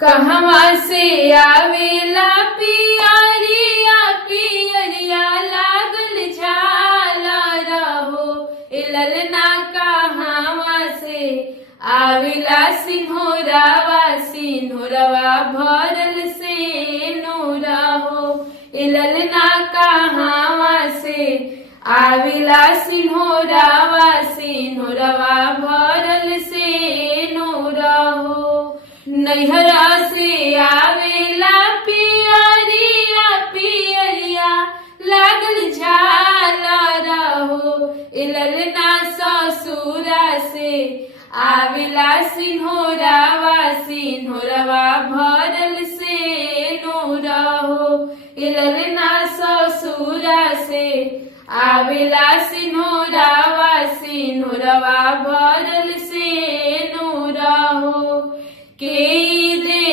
कहवा से आवेला पियरिया पियरिया लागल झाला रहो ए ललना कहवा से आवेला सिंहोरावा सिंहोरवा भरल से नूरा हो ए ललना कहवा से आवेला सिंहोरावा सिंहोरवा भरल से नूरा हो नैहरा से आवेला पियरिया पियरिया लागल झाला रहो ए ललना ससुरा से आवेला सिंहोरावा सिंहोरवा भरल से नूरा हो ए ललना ससुरा से आवेला सिंहोरावा सिंहोरवा भरल से नूरा हो के